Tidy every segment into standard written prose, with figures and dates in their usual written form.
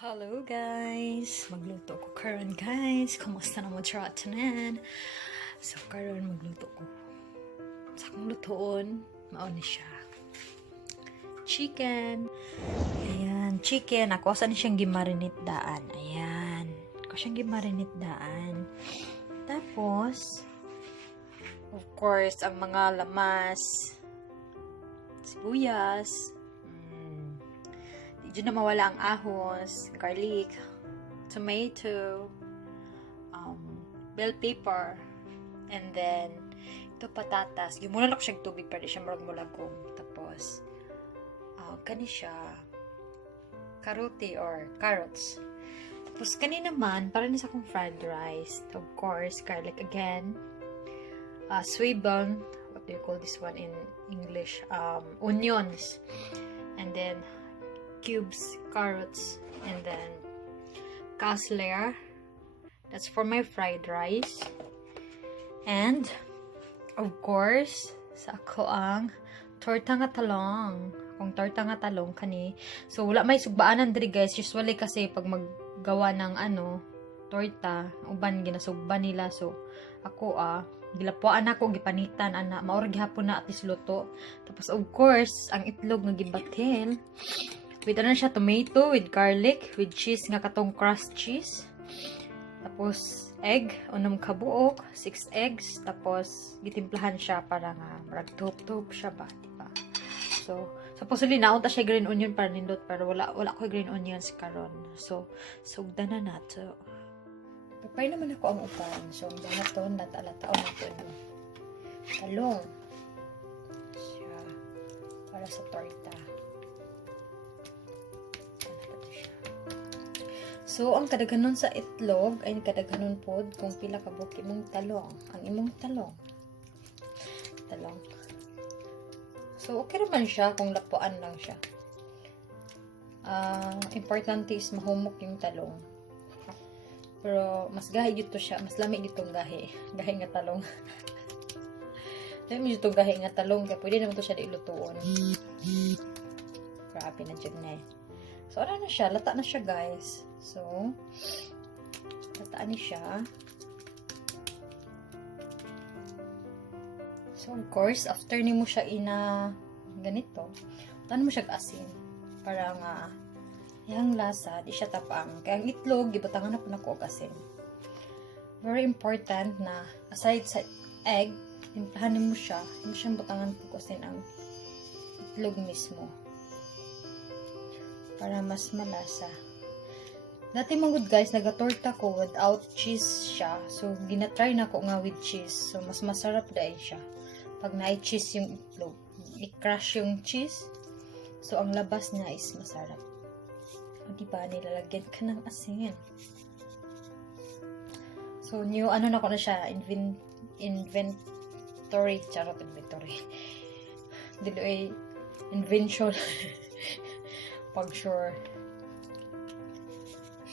Hello guys! Magluto ko karon guys. Kumusta na mo tanan? So karon magluto ko. Sa akong lutoon, mao ni siya. Chicken. Ayan, chicken. Ako saan siyang gimarinate daan. Ayan. Ako siyang gimarinate daan. Tapos, of course, ang mga lamas, sibuyas, Diyan na mawala ang ahos, garlic, tomato, bell pepper, and then, ito patatas. Gimulan ako siyang tubig para di siya marag mulagong. Tapos, kani siya, karote or carrots. Tapos, kani naman, para sa akong fried rice. Of course, garlic again. Sweetbone, what do you call this one in English? Onions. And then, cubes, carrots, and then casler. That's for my fried rice. And of course, sa ako ang tortang at talong. Kung tortang at talong kani. So wala may sugbaanan diri guys. Usually kasi pag maggawa ng torta, uban ginasugban nila. So ako gilapuan ako gipanitan ana maor gihapon na at least luto. Tapos of course, ang itlog nga gibatil. With siya, tomato, with garlic, with cheese nga katong crust cheese. Tapos, egg, unang kabuok, 6 eggs. Tapos, gitimplahan siya para nga marag-tuhop-tuhop siya ba, diba? So, supposedly, naunta siya green onion para nindot, pero wala ko green onions karon. So, sugdan na nato. Prepare naman ako ang upan. So, ang dana to, natalataon na to. Talong. Siya, para sa torta. So, ang kadaghanon sa itlog ay kadaghanon pod kung pila ka buok imong talong. Ang imong talong. So, okay naman siya kung lapuan lang siya. Importante is mahumok yung talong. Pero, mas gahi dito siya. Mas lami ditong gahi. Gahi nga talong. Lami dito gahi nga talong. Kaya pwede naman ito siya dilutuon. Grabe na dyan na eh. So, ano na siya? Lata na siya, guys. So, lataan ni siya. So, of course, after ni mo siya ganito, taan mo siya asin. Para nga, yung lasa, di siya tapang. Kaya ang itlog, ibatangan na po na ko asin. Very important na, aside sa egg, timplahan mo siya, hindi siyang batangan po asin ang itlog mismo. Para mas malasa. Dati mga good guys, nagatorta ko without cheese siya. So, ginatry na ko nga with cheese. So, mas masarap dahil siya. Pag na-cheese yung itlog. I-crush yung cheese. So, ang labas niya is masarap. O, diba? Nilalagyan ka ng asin. So, new, na ko na siya. Inventory. Charot, inventory. Dito ay invention. Pag sure.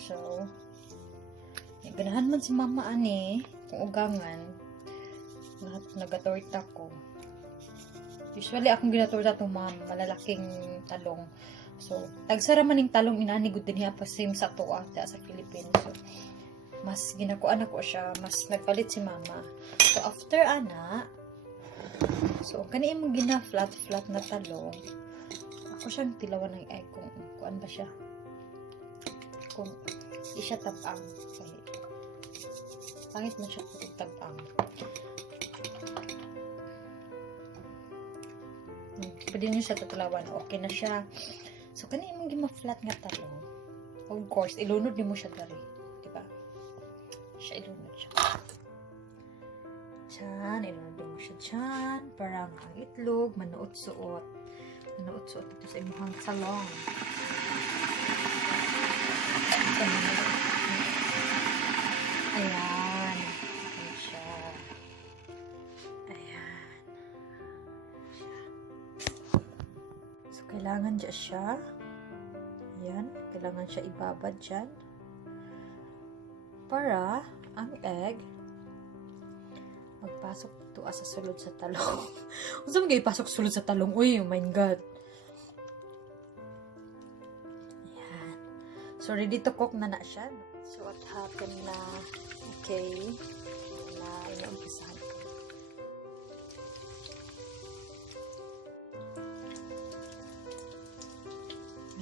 So, ganahan man si mama ani, kung ugangan, nagatorta ko. Usually, akong ginatorta itong mga malalaking talong. So, tagsara man yung talong inanigod din niya pa same sa toa sa Philippines. So, mas ginakuan ako siya, mas nagpalit si mama. So, after so, kaniin mong flat na talong, ako siyang tilawan ng egg kung kuan ba siya. Kung di siya tabang. Pangit man siya kung tabang. Pwede nyo siya tatulawan. Okay na siya. So, kanina mong gima-flat nga talong. Of course, ilunod mo siya dari. Diba? Siya ilunod siya. Diyan, ilunod mo siya dyan. Parang ang itlog, manuot-suot. Manuot-suot ito sa imuhang salong. Ayan. Ayan siya. Ayan. So, kailangan dyan siya. Ayan. Kailangan siya ibabad dyan. Para ang egg magpasok ito sa sulod sa talong. Kung saan mga ipasok sulod sa talong? Uy, oh my God. So, ready to cook na siya. So, what happened na, okay, na inaumpisahan ko.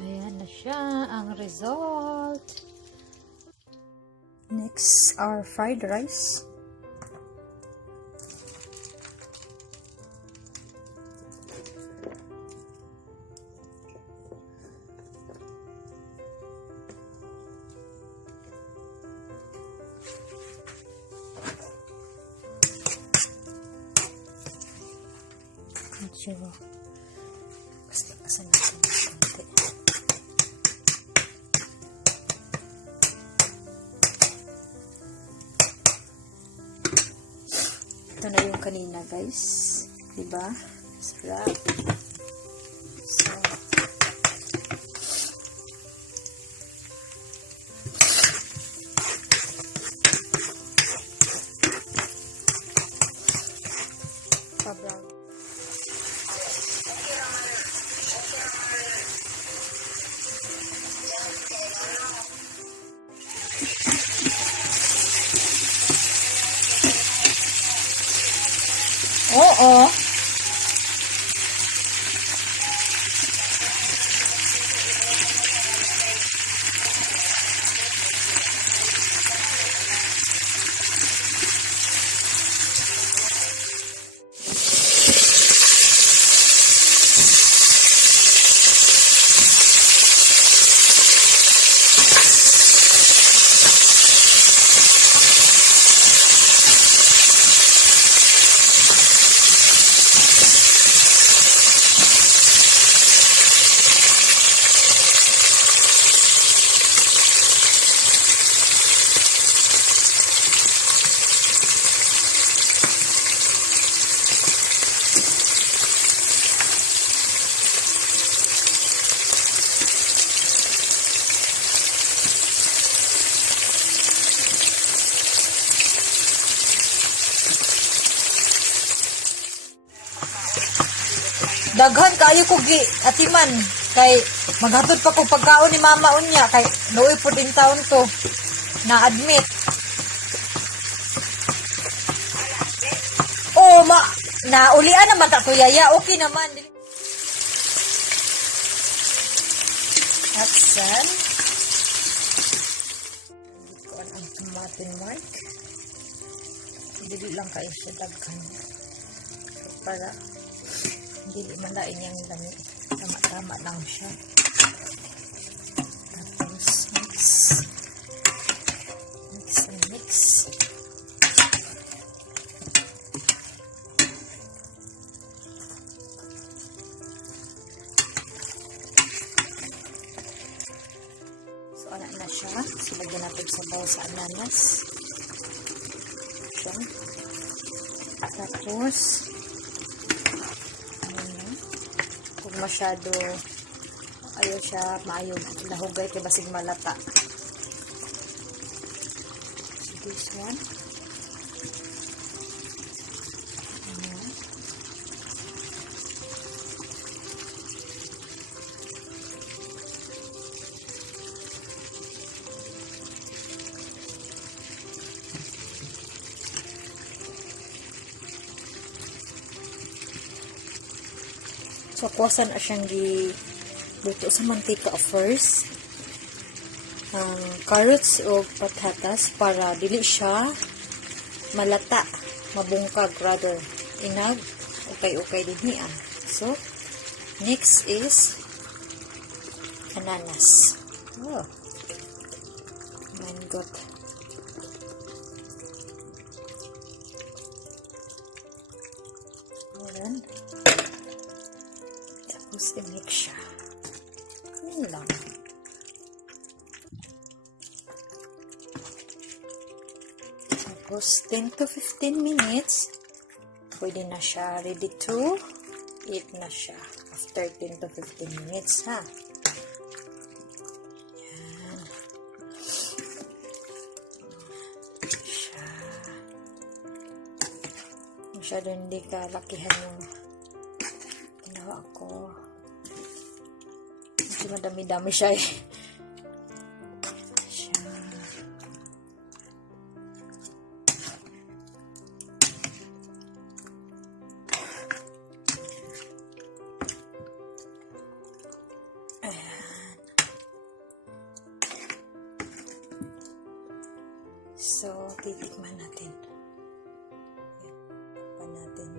Ayan na siya, ang result. Next, our fried rice. Medyo kasi natin konti. Ito na yung kanina, guys. Diba? Sarap. So, pa-brown. Oo. Daghan kayo ko gi atiman kay maghatod pa ko pagkaon ni mama unya kay luoy po din taon to na admit. Oh ma na ulian naman ta yaya okay naman. At san ko ang tomato mark. Dili lang kayo siya daghan para hindi malain yung dami. Tama-tama lang siya. Tapos mix. Mix and mix. So, anak na siya. So, lagyan natin sa bowl sa ananas. Siya. Tapos, masyado ayaw siya maayo lahugay kay basig malata. So this one so kuwasan na siyang luto sa mantika first. Carrots o patatas para dili siya malata, mabungkag rather. Inag, ukay-ukay din niya. So, next is ananas. Oh, my God. Ayan. Tapos i-mix siya. Yun lang. Tapos 10 to 15 minutes, pwede na siya. Ready to eat na siya. After 10 to 15 minutes, ha? Yan. Siya. Masyado hindi kalakihan yung ginawa ko. Kasi madami-dami siya eh. So, titikman natin. Tikman natin.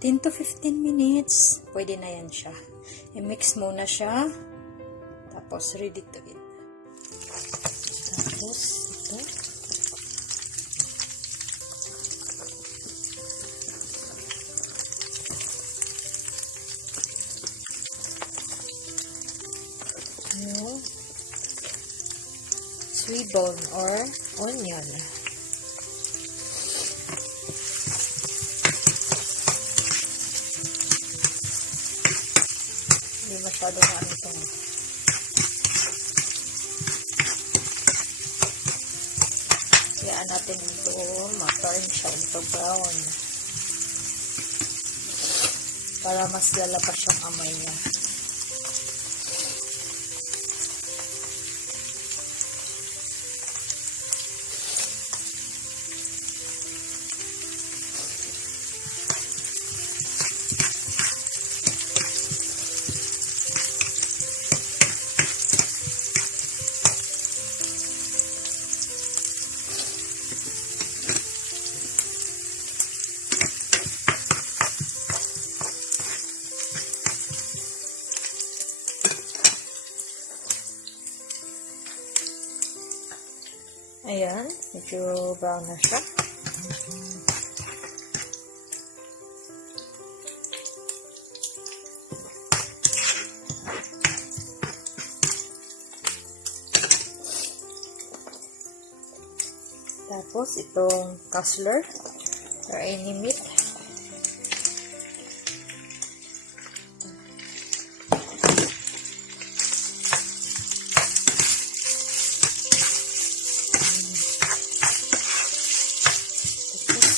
10 to 15 minutes. Pwede na yan siya. I-mix muna siya. Tapos, ready to eat. Tapos, ito. Yung sweet bone or onion. Hindi masyado na ano itong kayaan natin ito ma-turn siya into brown para mas lalabas yung amoy niya. Ayan, medyo brown na siya. Tapos, itong cutler or any meat.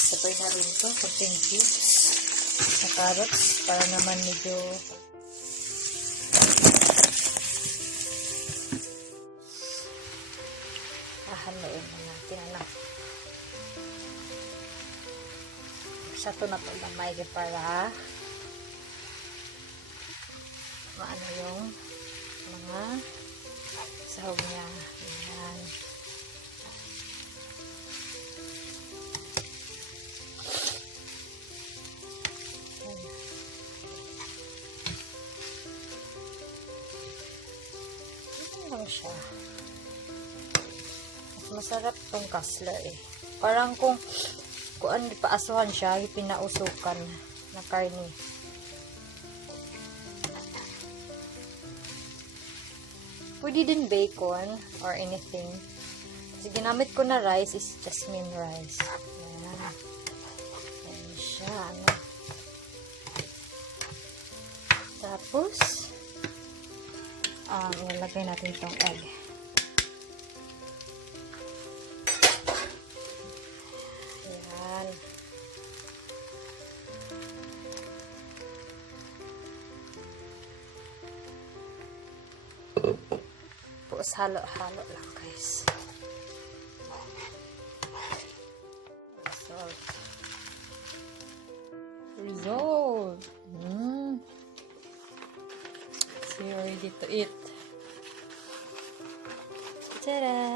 Sabay na rin ito, konting cubes na carrots para naman medyo haluin na natin sa ito na ito lamay para maano yung mga sahog niya. Ayan. Siya. Masarap tong cutler eh. Parang kung paasuhan siya, pinausukan na karne. Pwede din bacon or anything. Kasi ginamit ko na rice is jasmine rice. Ayan. Ayan siya. Ano. Tapos, ilagay natin itong egg. Ayan. Tapos halo-halo lang guys. Result. So you're ready to eat. Ta-da!